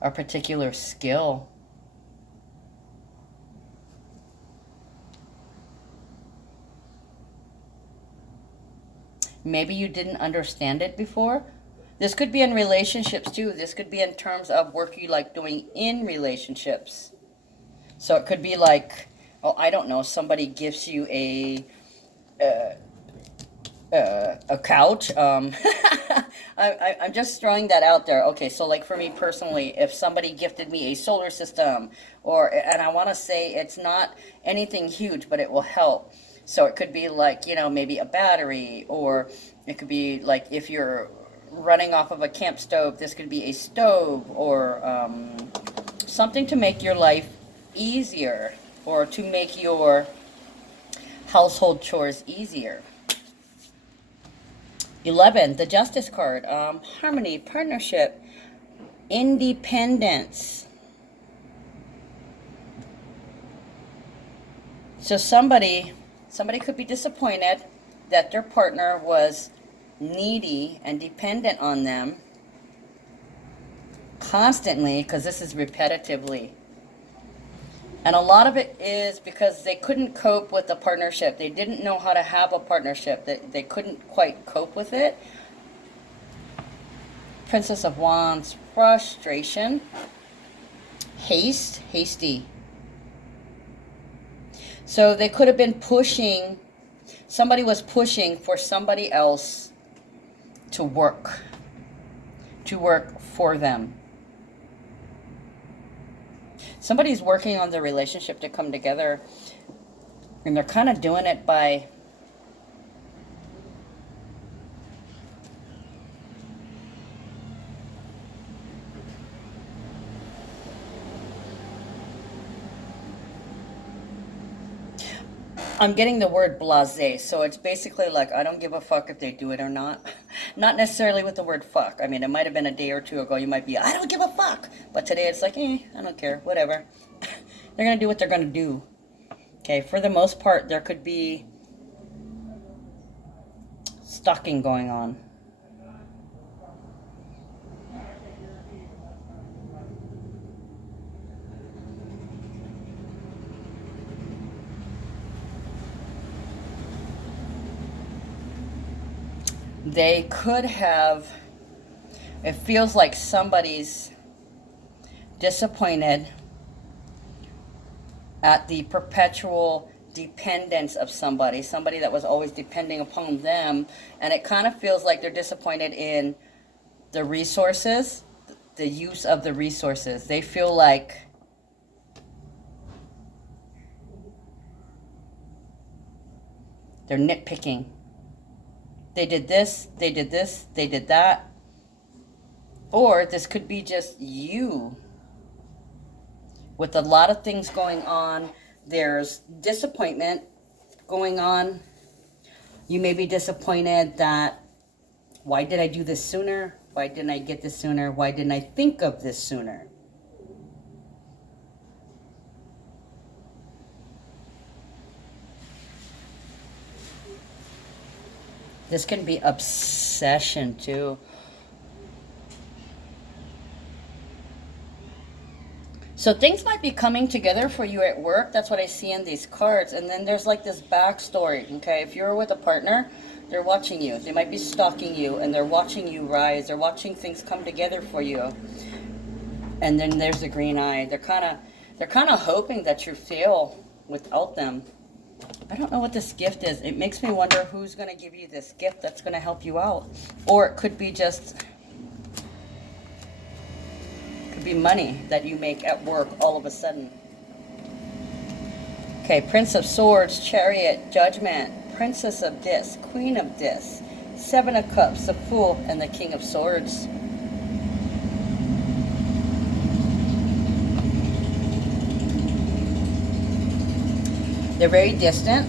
a particular skill. Maybe you didn't understand it before. This could be in relationships too. This could be in terms of work you like doing in relationships. So it could be like, oh, I don't know, somebody gives you a couch. I'm just throwing that out there. Okay, so like for me personally, if somebody gifted me a solar system, and I want to say it's not anything huge, but it will help. So it could be like, you know, maybe a battery, or it could be like if you're running off of a camp stove, this could be a stove, or something to make your life easier, or to make your household chores easier. 11, the Justice card. Harmony, partnership, independence. So somebody could be disappointed that their partner was needy and dependent on them constantly, because this is repetitively. And a lot of it is because they couldn't cope with the partnership. They didn't know how to have a partnership. They couldn't quite cope with it. Princess of Wands, frustration, haste, hasty. So they could have been pushing, somebody was pushing for somebody else to work for them. Somebody's working on the relationship to come together, and they're kind of doing it by I'm getting the word blasé, so it's basically like I don't give a fuck if they do it or not. Not necessarily with the word fuck. I mean, it might have been a day or two ago. You might be, I don't give a fuck. But today it's like, I don't care. Whatever. They're going to do what they're going to do. Okay, for the most part, there could be stalking going on. They could have, it feels like somebody's disappointed at the perpetual dependence of somebody that was always depending upon them, and it kind of feels like they're disappointed in the resources, the use of the resources. They feel like they're nitpicking. They did this, they did this, they did that. Or this could be just you with a lot of things going on. There's disappointment going on. You may be disappointed that, why did I do this sooner? Why didn't I get this sooner? Why didn't I think of this sooner? This can be obsession too. So things might be coming together for you at work. That's what I see in these cards. And then there's like this backstory, okay? If you're with a partner, they're watching you. They might be stalking you, and they're watching you rise. They're watching things come together for you. And then there's the green eye. They're kind of hoping that you fail without them. I don't know what this gift is. It makes me wonder who's going to give you this gift that's going to help you out. Or it could be just, could be money that you make at work all of a sudden. Okay, Prince of Swords, Chariot, Judgment, Princess of This, Queen of This, Seven of Cups, the Fool, and the King of Swords. They're very distant.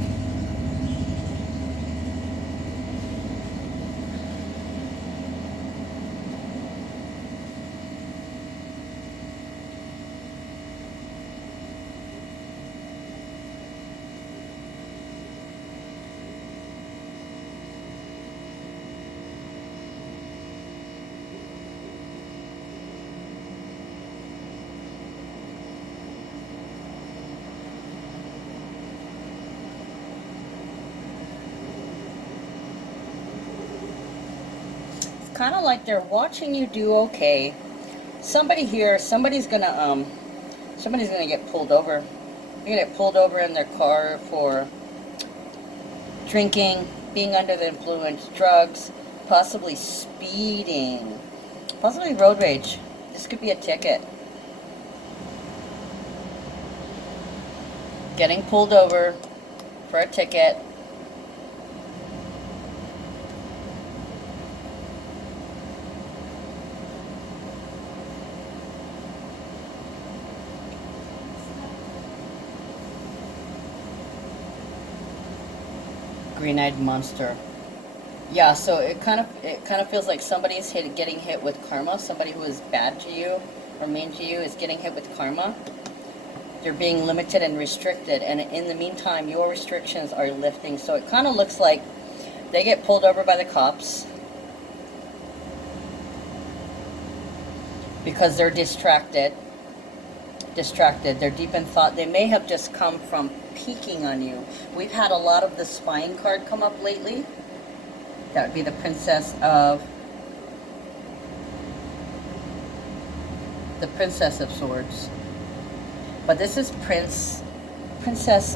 Kind of like they're watching you do okay. Somebody here, somebody's gonna get pulled over. They're gonna get pulled over in their car for drinking, being under the influence, drugs, possibly speeding, possibly road rage. This could be a ticket. Getting pulled over for a ticket. Green-eyed monster. Yeah, so it kind of feels like somebody's getting hit with karma. Somebody who is bad to you or mean to you is getting hit with karma. They're being limited and restricted, and in the meantime, your restrictions are lifting. So it kind of looks like they get pulled over by the cops because they're distracted distracted. They're deep in thought. They may have just come from peeking on you. We've had a lot of the spying card come up lately. That would be the Princess of Swords. But this is Princess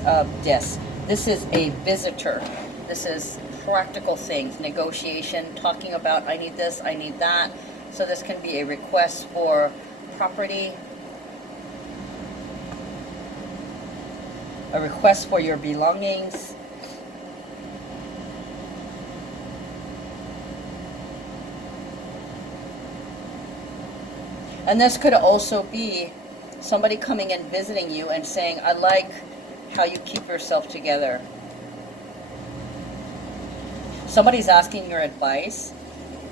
of This. This is a visitor. This is practical things, negotiation, talking about I need this, I need that. So this can be a request for property, a request for your belongings. And this could also be somebody coming and visiting you and saying, I like how you keep yourself together. Somebody's asking your advice,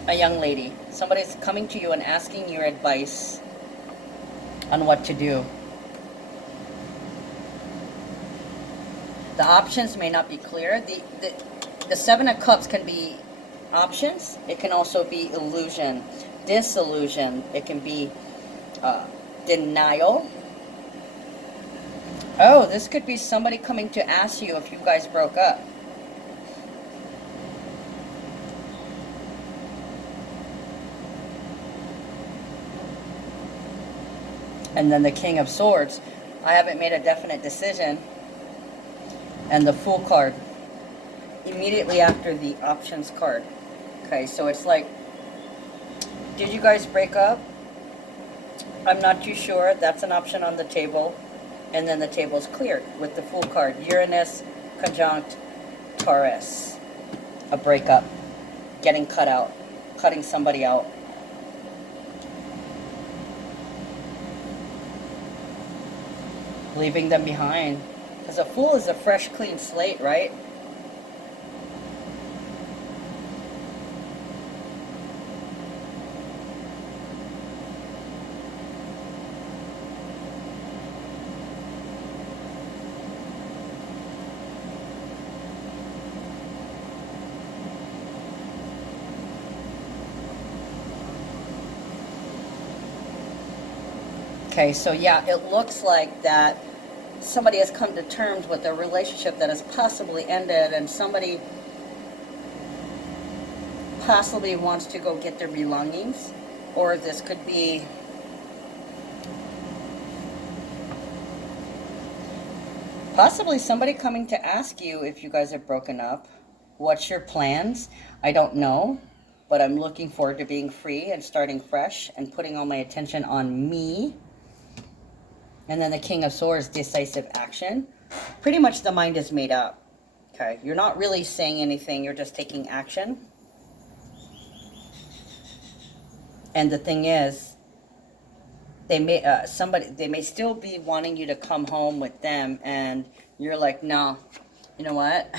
a young lady. Somebody's coming to you and asking your advice on what to do. The options may not be clear. The Seven of Cups can be options. It can also be illusion, disillusion. It can be denial. Oh, this could be somebody coming to ask you if you guys broke up. And then the King of Swords. I haven't made a definite decision. And the Fool card. Immediately after the options card. Okay, so it's like, did you guys break up? I'm not too sure. That's an option on the table. And then the table's cleared with the Fool card. Uranus conjunct Taurus. A breakup. Getting cut out. Cutting somebody out. Leaving them behind. Because a Fool is a fresh, clean slate, right? Okay, so yeah, it looks like that somebody has come to terms with a relationship that has possibly ended, and somebody possibly wants to go get their belongings. Or this could be possibly somebody coming to ask you if you guys have broken up. What's your plans? I don't know, but I'm looking forward to being free and starting fresh and putting all my attention on me. And then the King of Swords, decisive action. Pretty much the mind is made up. Okay, you're not really saying anything, you're just taking action. And the thing is, they may still be wanting you to come home with them, and you're like, no, you know what?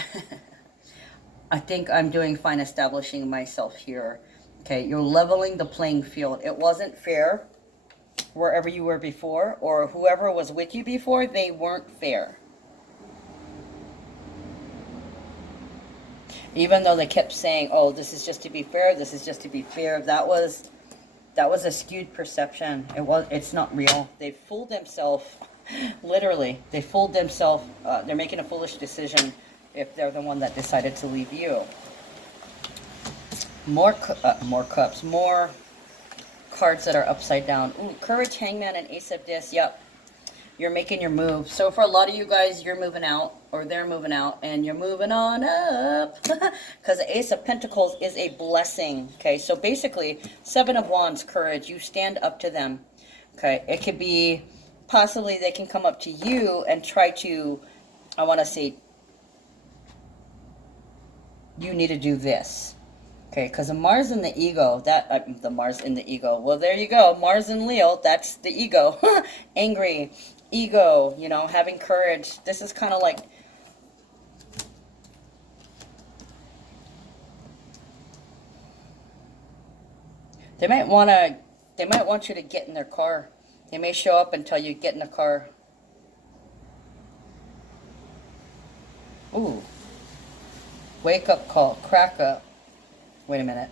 I think I'm doing fine establishing myself here. Okay, you're leveling the playing field. It wasn't fair wherever you were before, or whoever was with you before, they weren't fair. Even though they kept saying, oh, this is just to be fair, this is just to be fair, that was a skewed perception. It's not real. They fooled themselves. Literally, they fooled themselves. They're making a foolish decision if they're the one that decided to leave you. More cups, more cards that are upside down. Ooh, Courage, Hangman, and Ace of Dis. Yep, you're making your move. So for a lot of you guys, you're moving out, or they're moving out, and you're moving on up. Because the Ace of Pentacles is a blessing. Okay, so basically, Seven of Wands, Courage, you stand up to them. Okay, it could be possibly they can come up to you and try to, I want to say, you need to do this. Okay, because the Mars in the ego, the Mars in the ego. Well, there you go. Mars in Leo, that's the ego. Angry, ego, you know, having courage. This is kind of like, they might want you to get in their car. They may show up and tell you, get in the car. Ooh. Wake up call, crack up. Wait a minute.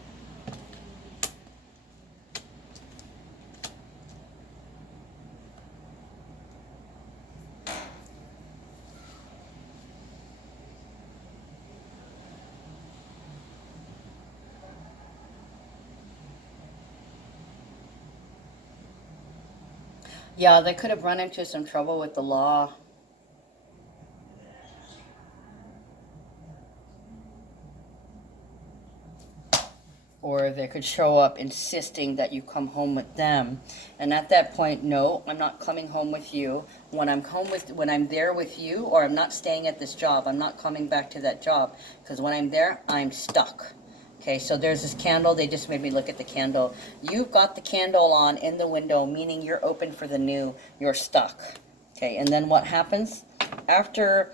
Yeah, they could have run into some trouble with the law. Or they could show up insisting that you come home with them. And at that point, no, I'm not coming home with you. When I'm there with you, or I'm not staying at this job, I'm not coming back to that job. Because when I'm there, I'm stuck. Okay, so there's this candle. They just made me look at the candle. You've got the candle on in the window, meaning you're open for the new. You're stuck. Okay, and then what happens? After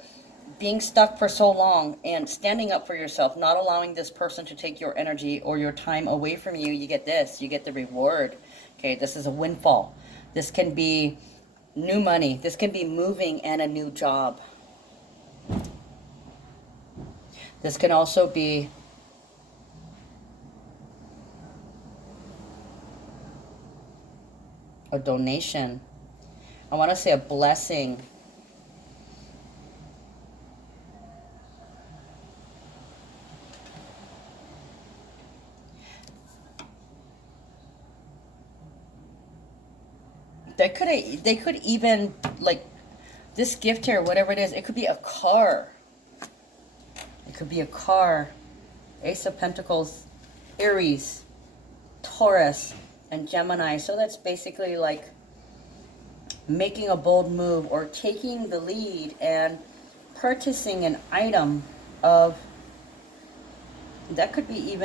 being stuck for so long and standing up for yourself, not allowing this person to take your energy or your time away from you, you get this. You get the reward. Okay, this is a windfall. This can be new money. This can be moving and a new job. This can also be a donation. I want to say a blessing. They could even, like, this gift here, whatever it is, it could be a car. It could be a car. Ace of Pentacles, Aries, Taurus, and Gemini. So that's basically like making a bold move or taking the lead and purchasing an item of, that could be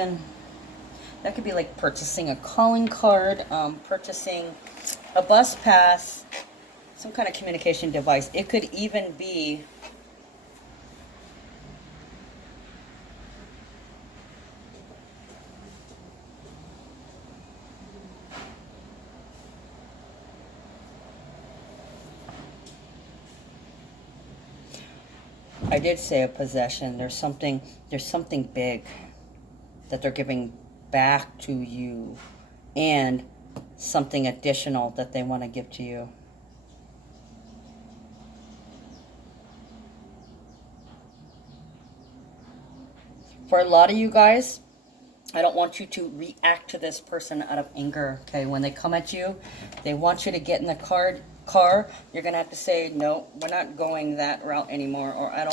like purchasing a calling card, purchasing a bus pass, some kind of communication device. It could even be I did say a possession. There's something big that they're giving back to you, and something additional that they want to give to you. For a lot of you guys, I don't want you to react to this person out of anger. Okay, when they come at you, they want you to get in the car. You're gonna have to say, no, we're not going that route anymore, or I'm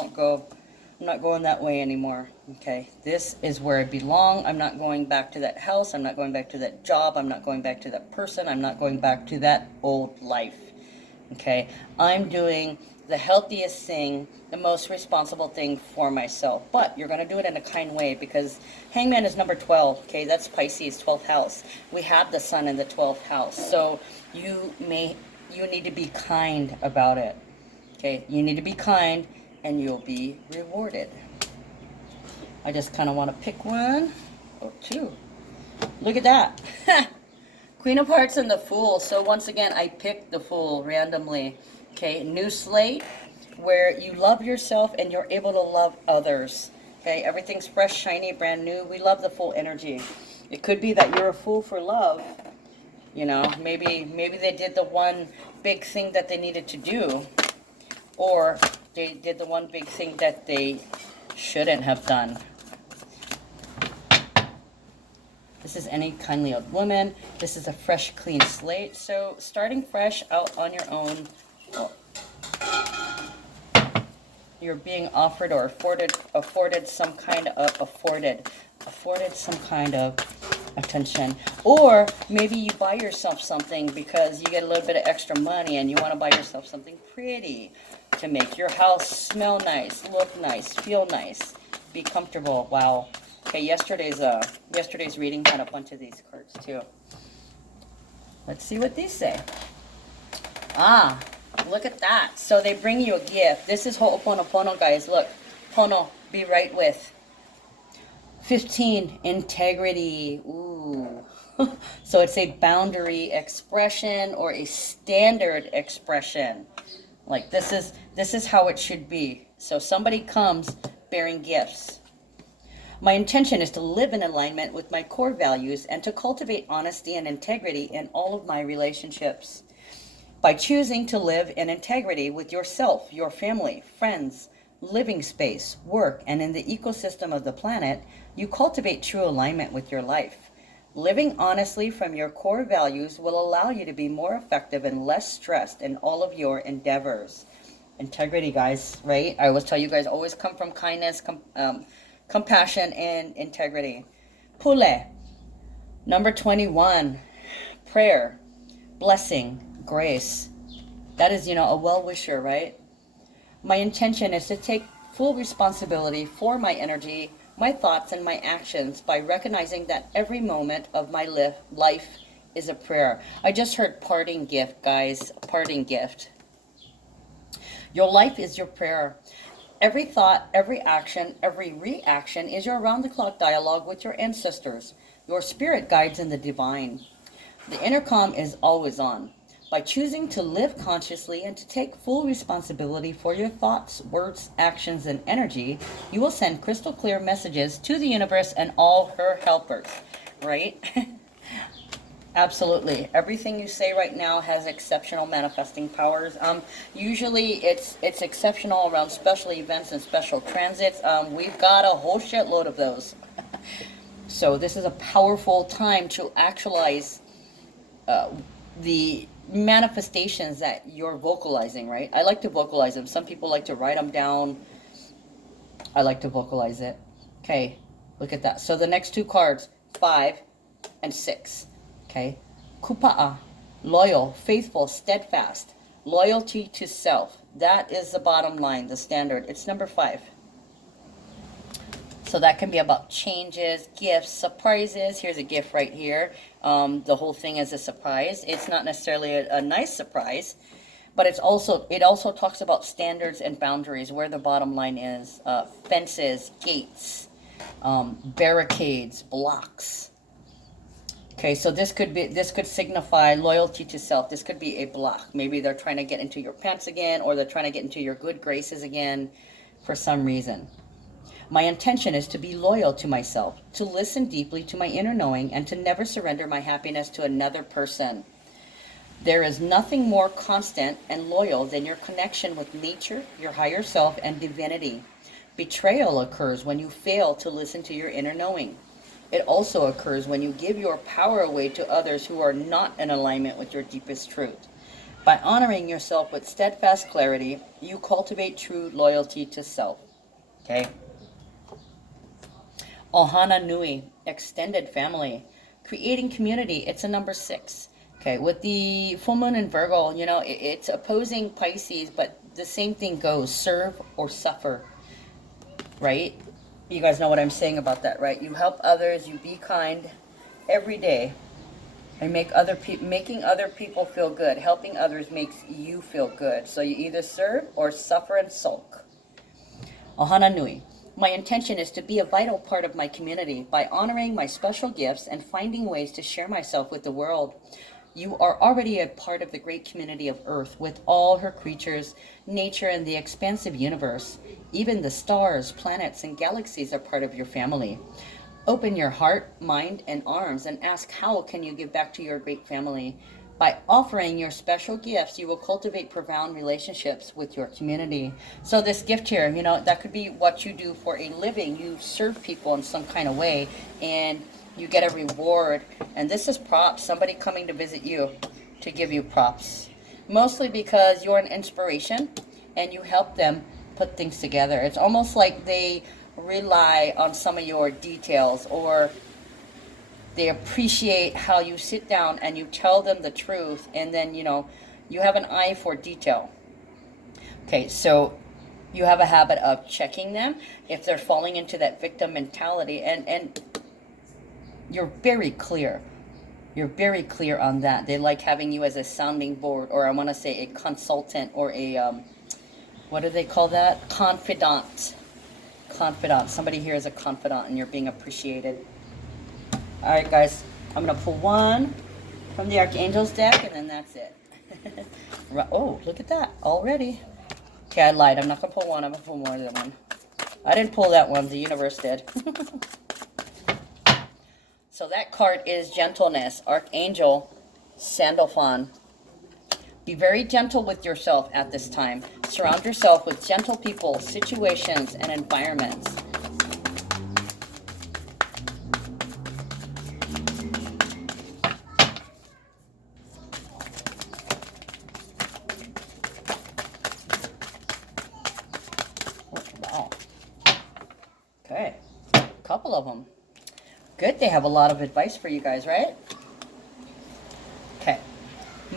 not going that way anymore. Okay, this is where I belong. I'm not going back to that house. I'm not going back to that job. I'm not going back to that person. I'm not going back to that old life. Okay, I'm doing the healthiest thing, the most responsible thing for myself. But you're going to do it in a kind way, because Hangman is number 12. Okay, that's Pisces, 12th house. We have the sun in the 12th house. So you need to be kind about it. Okay, you need to be kind and you'll be rewarded. I just kind of want to pick one. Oh, two. Look at that. Queen of Hearts and the Fool. So once again, I picked the Fool randomly. Okay, new slate where you love yourself and you're able to love others. Okay, everything's fresh, shiny, brand new. We love the Fool energy. It could be that you're a fool for love. You know, maybe they did the one big thing that they needed to do, or they did the one big thing that they shouldn't have done. This is any kindly old woman. This is a fresh, clean slate. So starting fresh out on your own, you're being offered or afforded some kind of attention. Or maybe you buy yourself something because you get a little bit of extra money and you want to buy yourself something pretty to make your house smell nice, look nice, feel nice, be comfortable. Wow. Okay, yesterday's reading had a bunch of these cards too. Let's see what these say. Ah, look at that. So they bring you a gift. This is Ho'oponopono, guys. Look, Pono, be right with. 15, integrity. Ooh. So it's a boundary expression or a standard expression. Like this is how it should be. So somebody comes bearing gifts. My intention is to live in alignment with my core values and to cultivate honesty and integrity in all of my relationships. By choosing to live in integrity with yourself, your family, friends, living space, work, and in the ecosystem of the planet, you cultivate true alignment with your life. Living honestly from your core values will allow you to be more effective and less stressed in all of your endeavors. Integrity, guys, right? I always tell you guys, always come from kindness, compassion, and integrity. Pule, number 21, prayer, blessing, grace. That is, a well-wisher, right? My intention is to take full responsibility for my energy, my thoughts, and my actions by recognizing that every moment of my life is a prayer. I just heard parting gift, guys. Parting gift. Your life is your prayer. Every thought, every action, every reaction is your round-the-clock dialogue with your ancestors, your spirit guides, and the divine. The intercom is always on. By choosing to live consciously and to take full responsibility for your thoughts, words, actions, and energy, you will send crystal clear messages to the universe and all her helpers, right? Absolutely. Everything you say right now has exceptional manifesting powers. Usually it's exceptional around special events and special transits. We've got a whole shitload of those. So this is a powerful time to actualize the manifestations that you're vocalizing, right? I like to vocalize them. Some people like to write them down. I like to vocalize it. Okay, look at that. So the next two cards, 5 and 6. Okay, Kupa'a, loyal, faithful, steadfast, loyalty to self. That is the bottom line, the standard. It's number 5. So that can be about changes, gifts, surprises. Here's a gift right here. The whole thing is a surprise. It's not necessarily a nice surprise, but it also talks about standards and boundaries, where the bottom line is. Fences, gates, barricades, blocks. Okay, so this could signify loyalty to self. This could be a block. Maybe they're trying to get into your pants again, or they're trying to get into your good graces again for some reason. My intention is to be loyal to myself, to listen deeply to my inner knowing, and to never surrender my happiness to another person. There is nothing more constant and loyal than your connection with nature, your higher self, and divinity. Betrayal occurs when you fail to listen to your inner knowing. It also occurs when you give your power away to others who are not in alignment with your deepest truth. By honoring yourself with steadfast clarity, you cultivate true loyalty to self. Okay? Ohana Nui, extended family, creating community. It's a number 6. Okay, with the full moon in Virgo, it's opposing Pisces, but the same thing goes, serve or suffer, right? You guys know what I'm saying about that, right? You help others, you be kind every day, and making other people feel good. Helping others makes you feel good. So you either serve or suffer and sulk. Ohana Nui. My intention is to be a vital part of my community by honoring my special gifts and finding ways to share myself with the world. You are already a part of the great community of Earth with all her creatures, nature, and the expansive universe. Even the stars, planets, and galaxies are part of your family. Open your heart, mind, and arms and ask, how can you give back to your great family? By offering your special gifts, you will cultivate profound relationships with your community. So this gift here, that could be what you do for a living. You serve people in some kind of way, and you get a reward. And this is props, somebody coming to visit you to give you props. Mostly because you're an inspiration, and you help them put things together. It's almost like they rely on some of your details, or they appreciate how you sit down and you tell them the truth, and then you have an eye for detail. Okay, so you have a habit of checking them if they're falling into that victim mentality, and you're very clear. You're very clear on that. They like having you as a sounding board, or I want to say a consultant, or a what do they call that? Confidant. Somebody here is a confidant, and you're being appreciated. All right, guys, I'm going to pull one from the Archangel's deck, and then that's it. Oh, look at that already. Okay, I lied. I'm not going to pull one. I'm going to pull more than one. I didn't pull that one. The universe did. So that card is gentleness. Archangel Sandalphon. Be very gentle with yourself at this time. Surround yourself with gentle people, situations, and environments. couple of them. Good, they have a lot of advice for you guys, right? Okay.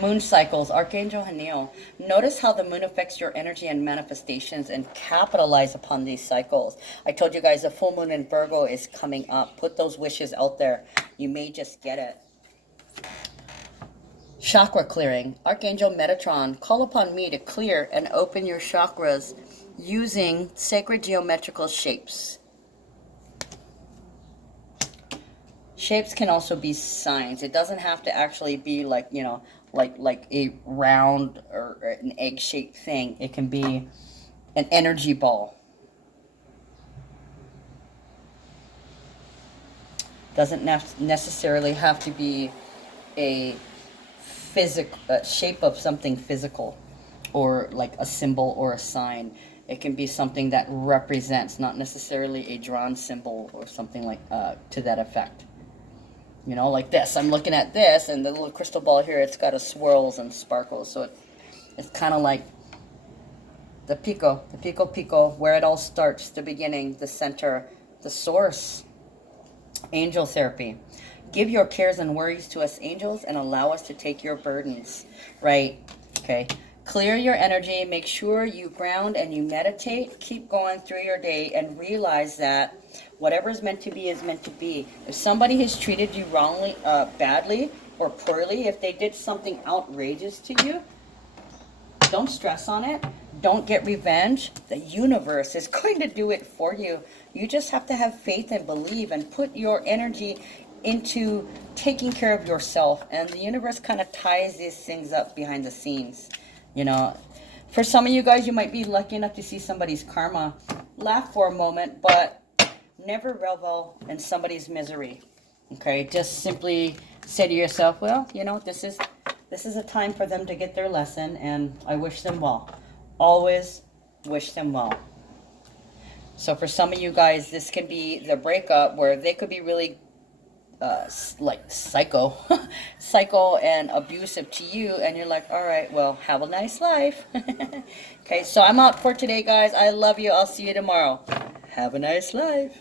Moon cycles, Archangel Haniel. Notice how the moon affects your energy and manifestations, and capitalize upon these cycles. I told you guys the full moon in Virgo is coming up. Put those wishes out there. You may just get it. Chakra clearing, Archangel Metatron. Call upon me to clear and open your chakras using sacred geometrical shapes. Shapes can also be signs. It doesn't have to actually be like, you know, like a round or an egg-shaped thing. It can be an energy ball. Doesn't necessarily have to be a shape of something physical, or like a symbol or a sign. It can be something that represents, not necessarily a drawn symbol or something like to that effect. You know, like this. I'm looking at this, and the little crystal ball here, it's got a swirls and sparkles. So it's kind of like the pico, where it all starts, the beginning, the center, the source. Angel therapy. Give your cares and worries to us angels and allow us to take your burdens. Right? Okay. Clear your energy. Make sure you ground and you meditate. Keep going through your day and realize that whatever is meant to be is meant to be. If somebody has treated you wrongly, badly or poorly, if they did something outrageous to you, don't stress on it. Don't get revenge. The universe is going to do it for you. You just have to have faith and believe and put your energy into taking care of yourself. And the universe kind of ties these things up behind the scenes. You know, for some of you guys, you might be lucky enough to see somebody's karma. Laugh for a moment, but never revel in somebody's misery. Okay, just simply say to yourself, well, you know, this is a time for them to get their lesson, and I wish them well. Always wish them well. So for some of you guys, this can be the breakup where they could be really like psycho and abusive to you, and you're like, all right, well, have a nice life. Okay, so I'm out for today, guys. I love you. I'll see you tomorrow. Have a nice life.